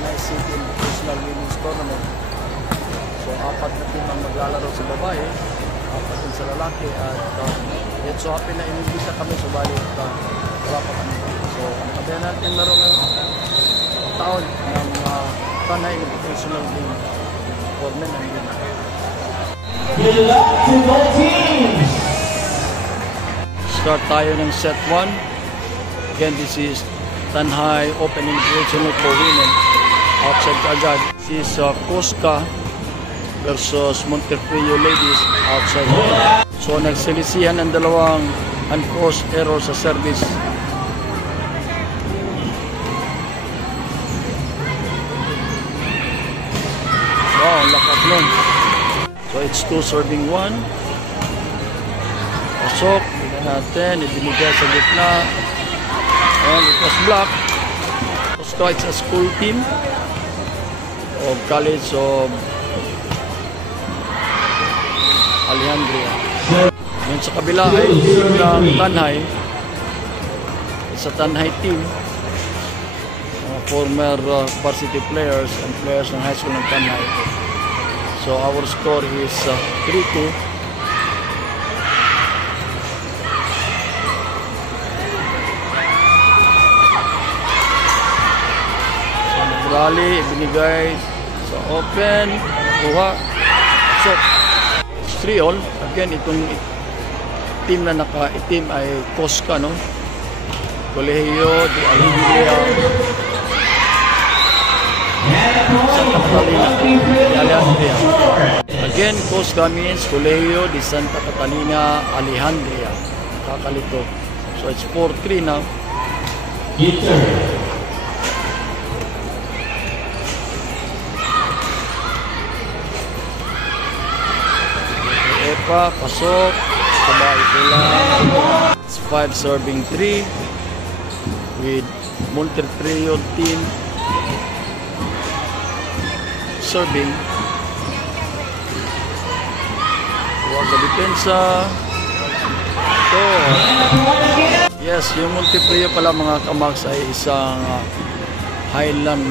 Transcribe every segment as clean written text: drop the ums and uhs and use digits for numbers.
Tanay City Invitational Women's Tournament. So, 4 na team ang maglalaro sa babae, 4 din sa lalaki, at yet so happy na inimbita kami, subalit wala pa kami. So, ang kabayan natin laro ng taon ng Tanay Invitational Game for men and women. Good luck to both teams! Start tayo ng set 1. Again, this is Tanay Open Invitational for women. Outside agad. This is Cosca versus Monterfrio ladies outside. So, nagsilisihan ang dalawang unforced error sa service. Wow, lakas nun. So, it's 2 serving 1. Pasok. Bigyan natin. Ibinigay sa gitna. And it was blocked. So, it's a school team of College of Alejandria. Ngayon sa kabila ay team ng Tanay. It's a Tanay team. Former varsity players and players ng high school ng Tanay. So our score is 3-2. So nagrally, ibinigay sa open, kuha. So 3-all. Again, itong team na naka-itim ay Cosca, no? Colegio de Alejandria. Santa Catalina de Alejandria. Again, Cosca means Colegio de Santa Catalina Alejandria. Kakalito. So it's 4-3 now. Epa, pasok. Sabay sila. It's 5 serving 3 with Monterfrio team serving. Huwag sa depensa. So, yes, yung Monterfrio pala mga kamags ay isang highland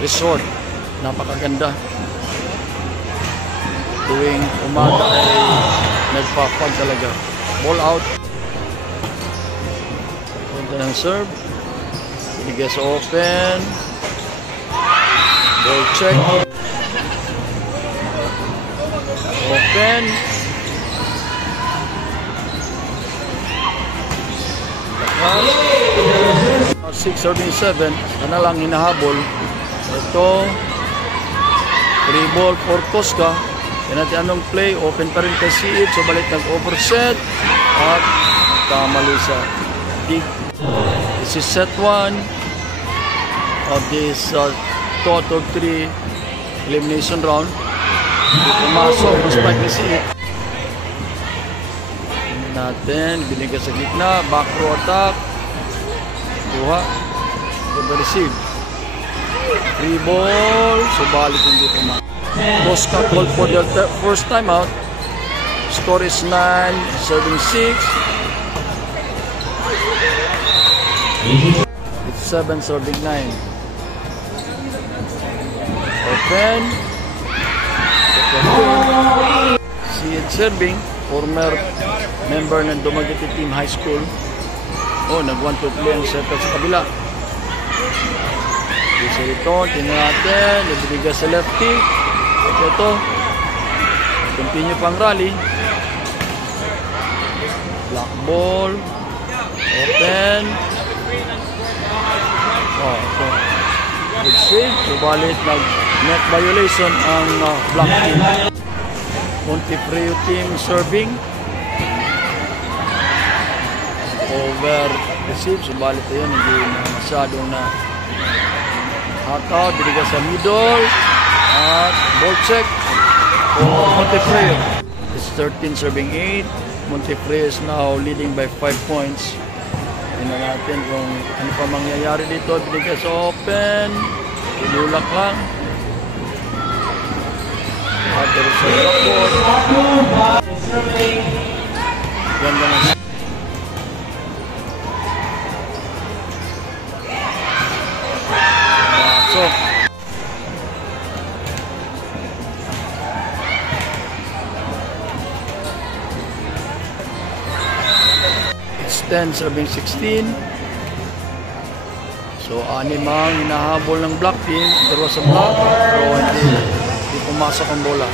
resort. Napakaganda. Tuwing umaga ay nagpapag talaga. Ball out. Punta ng serve. Binigay sa open. Ball check. Open. 6-7. Sana lang hinahabol. Ito. 3 ball for Cosca. Yan natin anong play. Open pa rin kay Siid. So balik nag-overset. At kamali sa dig. This is set 1 of this total 3 elimination round. Pumasok ang spike ni Siid. Natin. Binigay sa gitna. Back row attack. Kuha. Good receive. 3 ball. So balik hindi pumasok. Cosca called for the first time out. Score is 9, serving 6. It's 7, serving 9. Open. Siid serving. Former member ng Dumaguete Team High School. Oh, nag-1 to play ang setter sa kabila. Isa ito, tingnan natin. Ibigay sa lefty. Ito. Continue pang rally. Black ball. Open. Oh, ito. Good save. Subalit nag-net violation ang black team. Monterfrio team serving. Over receive. Subalit yun. Hindi masyadong na hataw. Binigay sa middle. At ball check for Monterfrio. It's 13 serving 8. Monterfrio is now leading by 5 points. Tingnan natin kung ano pa mangyayari dito. Binigay sa open. Inulak lang. At there is a drop ball. Ganda na. 10 serving 16. So, 6 ang hinahabol ng black team. There was a block. Pero hindi pumasok ang bola.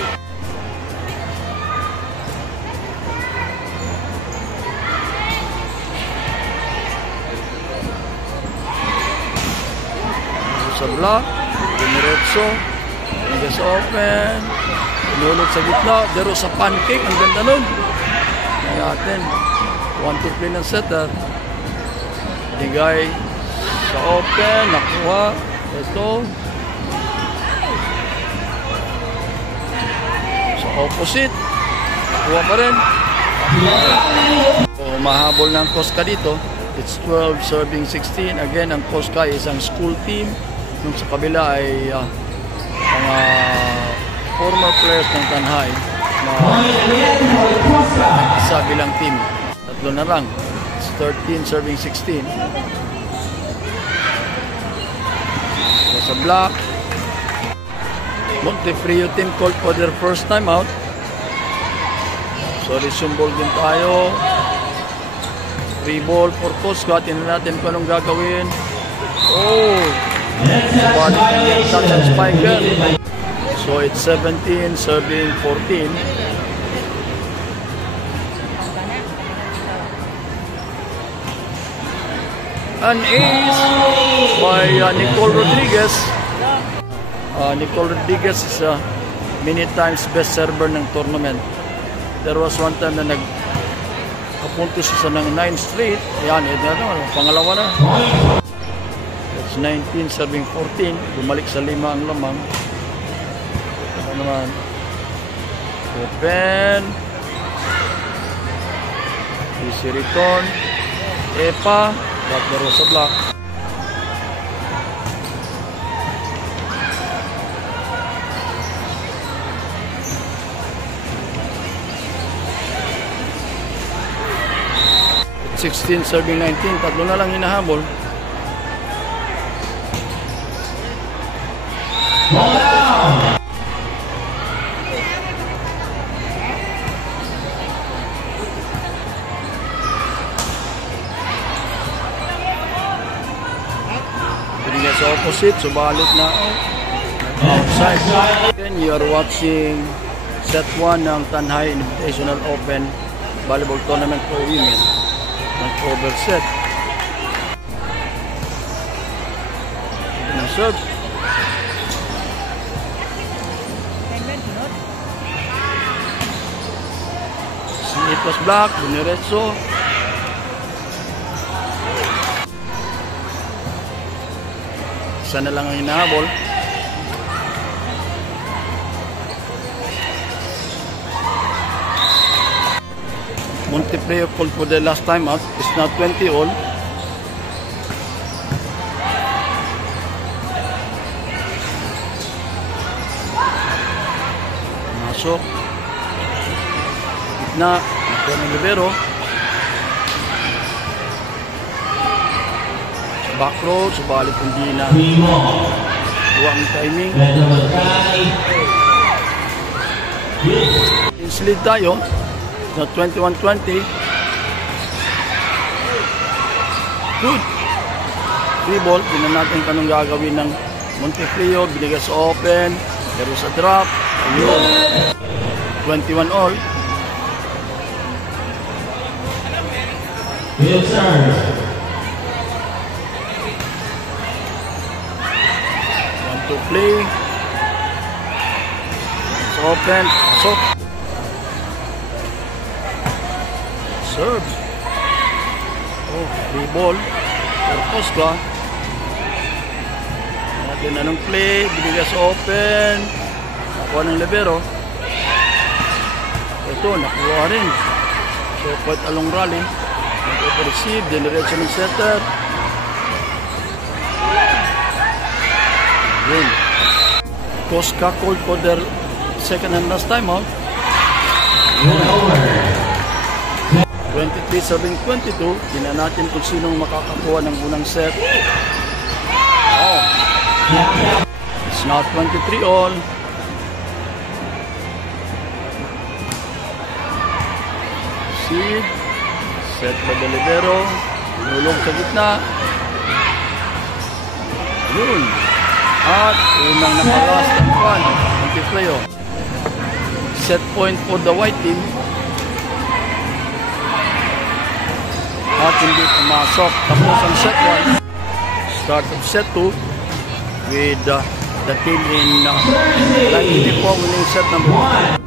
Sa block. Diniretso. Just open. Pinulot sa gitna. There was a pancake. Ang ganda nun. Natin. 1-2 play ng setter. Bigay sa open. Nakuha. Ito. Sa opposite. Nakuha pa rin. So, mahabol ng Koska dito. It's 12 serving 16. Again, ang Koska is ang school team. Nung sa kabila ay mga former players ng Tanhay na isa bilang team. Tatlo na lang. It's 13 serving 16. So, sa block, Montefrio team called for their first time out. So, resume ball din tayo. Free ball for Koska. Tingnan natin kung anong gagawin. Oh! Balik ng touch and spiker. So it's 17 serving 14. An ace by Nicole Rodriguez. Nicole Rodriguez is many times best server ng tournament. There was one time na nagkapunto siya ng 9 straight. Yan, pangalawa na. 19 serving 14, bumalik sa 5 ang lamang. Ano naman? Open. Easy return. Epa. Back sa block. At 16 serving 19, tatlo na lang hinahabol. Pinigay sa opposite, subalit na outside. Then you are watching set 1 ng Tanhay Invitational Open Volleyball Tournament for Women. Nag-over set. Serve. It was block, diniretso. Isa na lang ang hinahabol. Montefrio called for the last time out. It's now 20 all. Masok. Gitna. Ito ng libero. Back row, subalit hindi na buwang timing. Lead tayo na 21-20. Good. Free ball. Tingnan natin kanong gagawin ng Montefrio. Binigay sa open. Pero sa drop. Ayun. 21 all. Good serve. To play. It's open. So serve. Oh, free ball. For Koska. Natin anong play. Binigay sa open. Nakuha ng libero. Ito, nakuha rin. So, quite a long rally. Nag-receive. Diniretso ng setter. Yun. Koska called for their second and last time out. 23-22. Tingnan natin kung sinong makakakuha ng unang set. Oh. It's now 23 all. Seed. Set by the libero. Nulong sa gitna. Yun. At unang nakalas ng kwan. Montepleo. Set point for the white team. At hindi pumasok. Tapos ang set 1. Start of set 2 with the team in line po winning set number 1.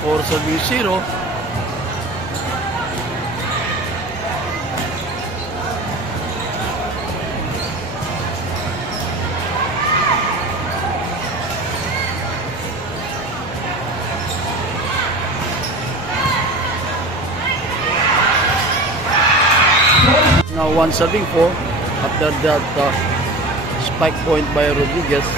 Or service 0. Now 1 serving 4 after that spike point by Rodriguez.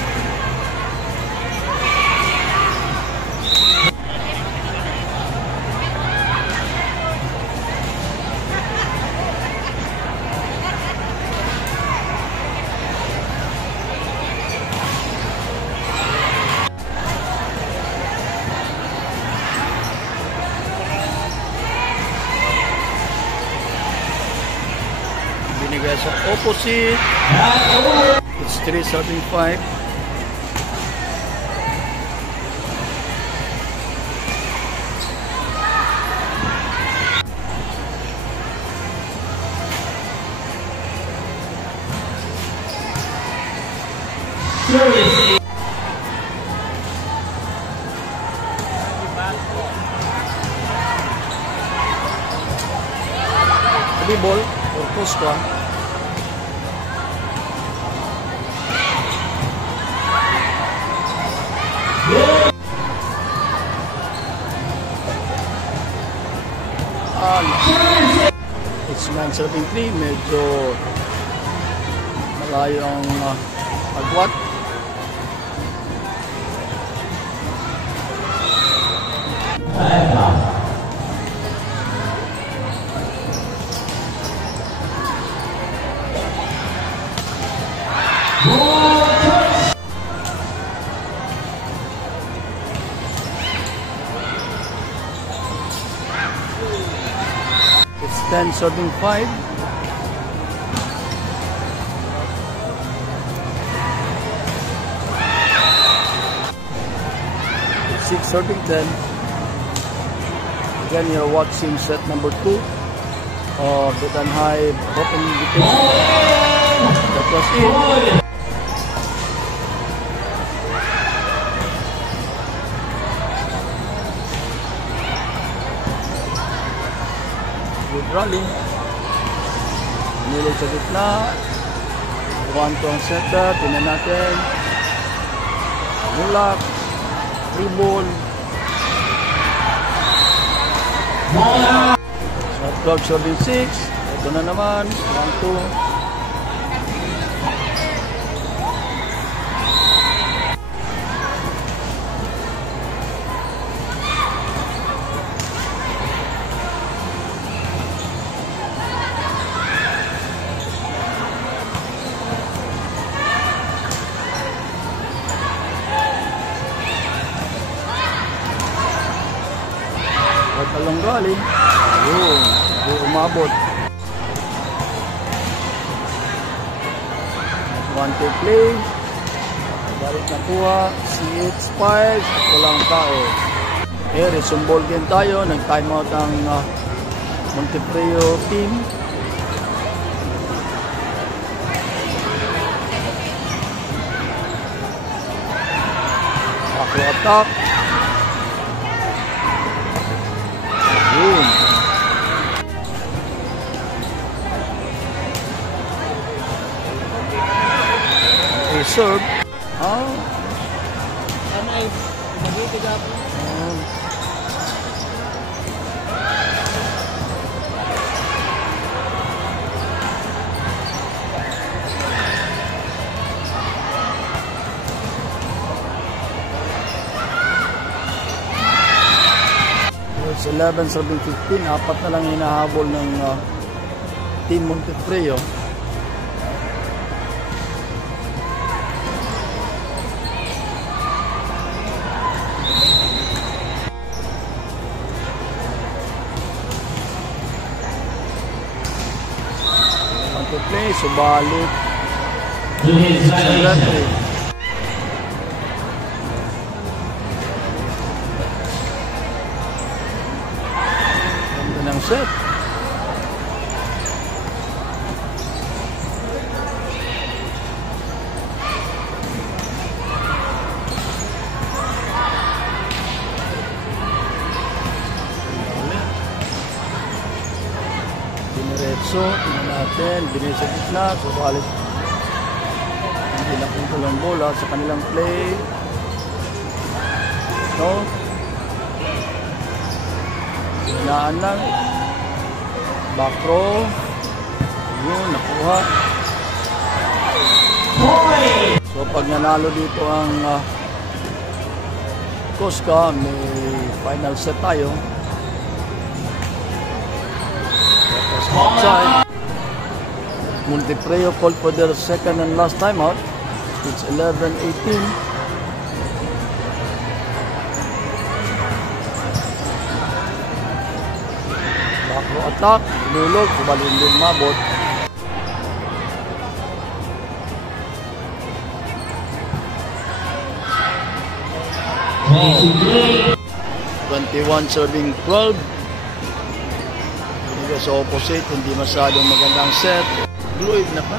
Binigay sa opposite. It's 3-5. Three ball or Costa. It's 9-3. Medyo malayo ang agwat. It's 10-5. It's 6-10. Again, you're watching set number 2 of the Tanhai Open Invitation. That was it. Good rally. Nilog sa gitna. 1-2 ang setup. Tinan natin. Mulak. Free ball. Shot clock serving 6. Ito na naman. 1-2. Talong galing. Yun. Umabot. One to play. Balik na kuha. CH5. Walang tao. Resume ball game tayo. Nag-timeout ang Montepleo team. Ako attack. Boom. A serve. 11 serving 15. Apat na lang hinahabol ng Team Montefrio. To play, subalit To his violation. ganda ng set. Diretso, tingnan natin, binili sa gitna, subalit hindi napunta lang bola sa kanilang play. No? Hinaan lang. Back row. Yun, nakuha. So pag nanalo dito ang Cosca, may final set tayo. Outside. Montefrio called for their second and last timeout. It's 11-18. Back row attack. Lulog. Subalit hindi mabot. Wow. 21 serving 12. Sa opposite, hindi masyadong magandang set. Gluid na pa.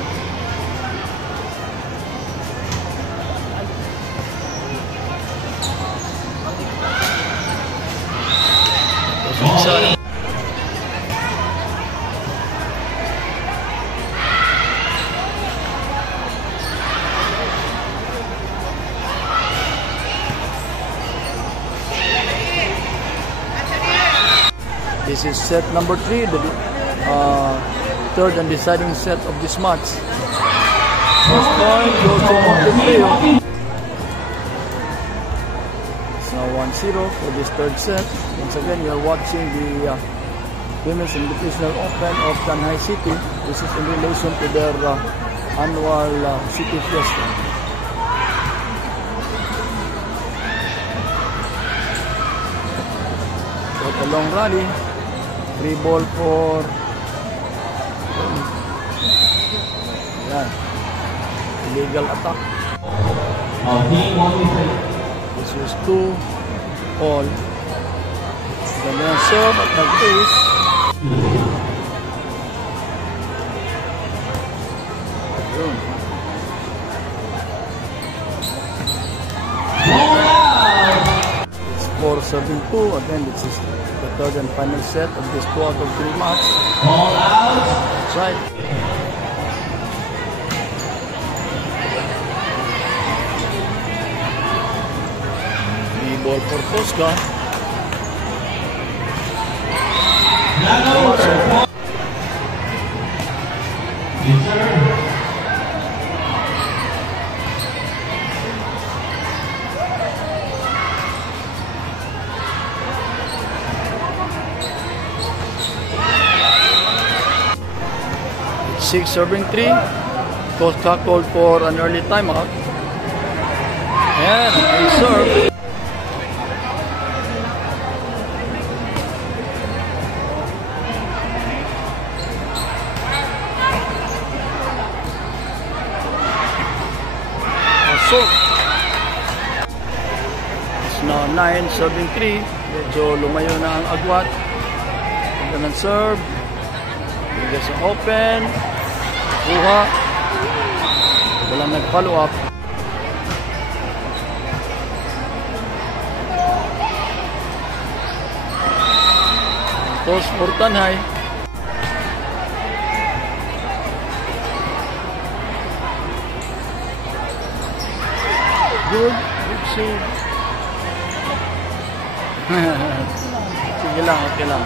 Isa. This is set number 3, the third and deciding set of this match. First point goes to Montefrio. It's now 1-0 for this third set. Once again, you are watching the Women's Invitational Open of Tanjay City. This is in relation to their annual City Fiesta. So, a long rally. Free ball for yan. Illegal attack. This was 2 all. Ganda ng serve at nag-ace. Yun. It's 4-7-2. Again, this is the third and final set of this 2 out of 3 match. All out. That's right. Free ball for Cosca. Six serving 3. Cosca called for an early timeout. And a serve. It's now 9 serving 3. Medyo lumayo na ang agwat. Ganda ng serve. Bigay sa open. Kuha. Walang nag-follow up. Toss for Tanjay. Good save. Sige lang, okay lang.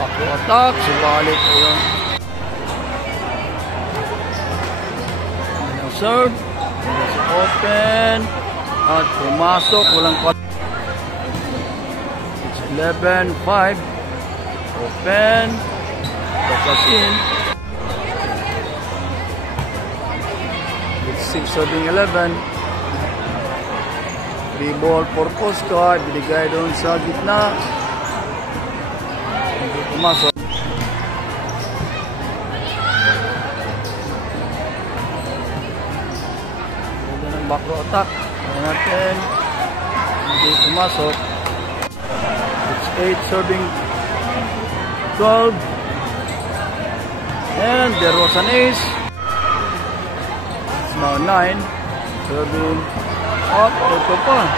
Back to attack, subalit ayun. Serve. Open. At pumasok. Walang pat. It's 11-5. Open. Focus in. It's 6 serving 11. 3 ball for Posca. Binigay doon sa gitna. Hindi pumasok. Ganda ng back row attack. Ayan natin. Hindi pumasok. It's 8 serving 12. And there was an ace. It's now 9. Serving up. Ito pa.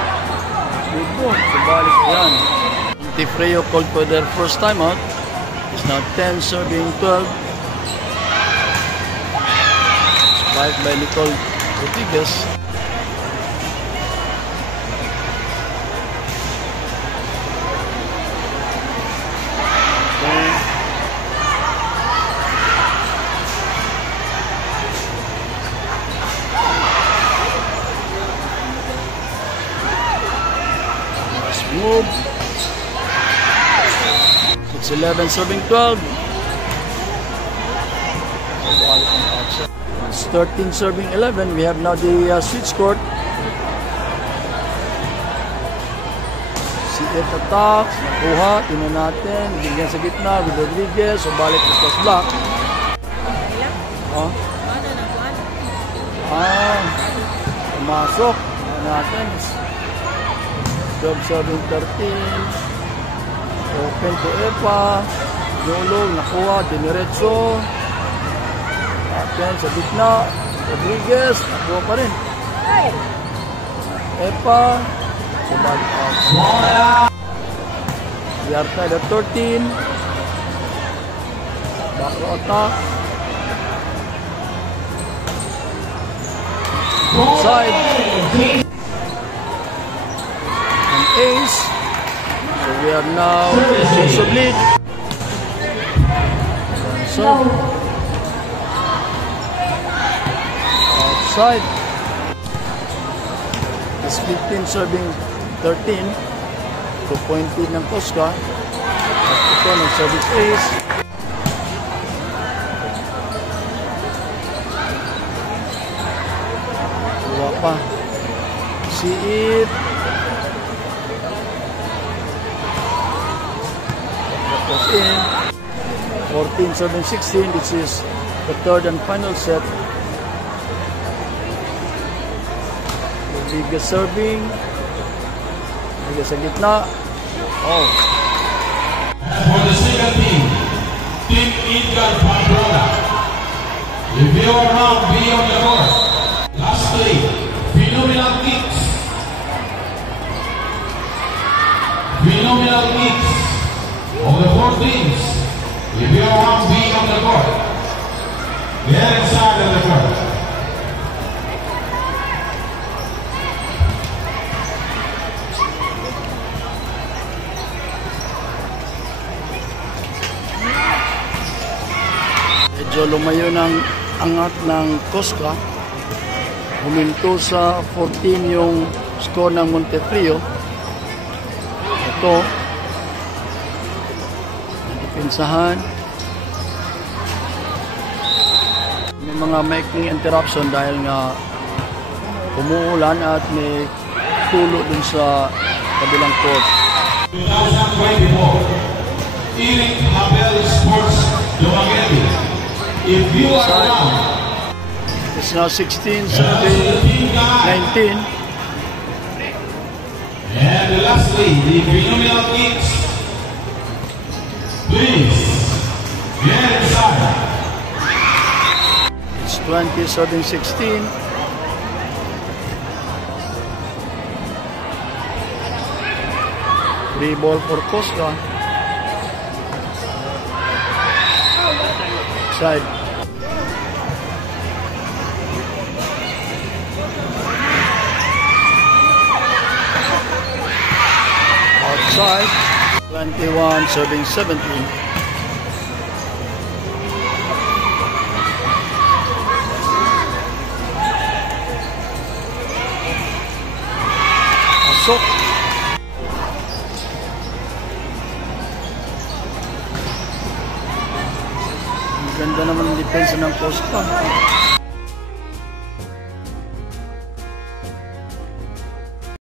Libo. Subalik yan. Tifreo called for their first time out. It's now 10 serving 12. Spiked by Nicole Rodriguez. Move. It's 11 serving 12. It's 13 serving 11. We have now the switch court. C8 attacks. Nakuha. Tinan natin. Bigyan sa gitna. With Rodriguez. So balik sa plus block. Pumasok. Tinan natin. 12 serving 13. Open to Epa. Yolo, nakuha, diniretso. Open sa gitna. Rodriguez, nakuha pa rin. Epa. Subalik out. We are tied at 13. Back row attack. Side. Ace. So we are now to lead. So outside. It's 15 serving 13. 2.2 ng Posca. At ito ng service ace. Kuha pa. See it. In 14 7 16. This is the third and final set. Rodriguez serving. Rodriguez sa gitna. Oh. For the second team, Team Edgar Pamplona. If you are now be on the court. Lastly, phenomenal kicks. Phenomenal kicks. Of the 4 teams, if you want to be on the court, get inside of the court. Medyo lumayo ng angat ng Posca. Huminto sa 14 yung score ng Montefrio. Ito. Pinsahan. May mga maikling interruption dahil nga umuulan at may tulo dun sa kabilang court. 2024 Eric Habel Sports Dumaguete. If you are around, it's now 16 19. And lastly, the phenomenal kicks. Please, get inside. It's 20 serving 16. Free ball for Posca. Side. Outside. 21 serving 17. Pasok. Ang ganda naman ang depensa ng Costa.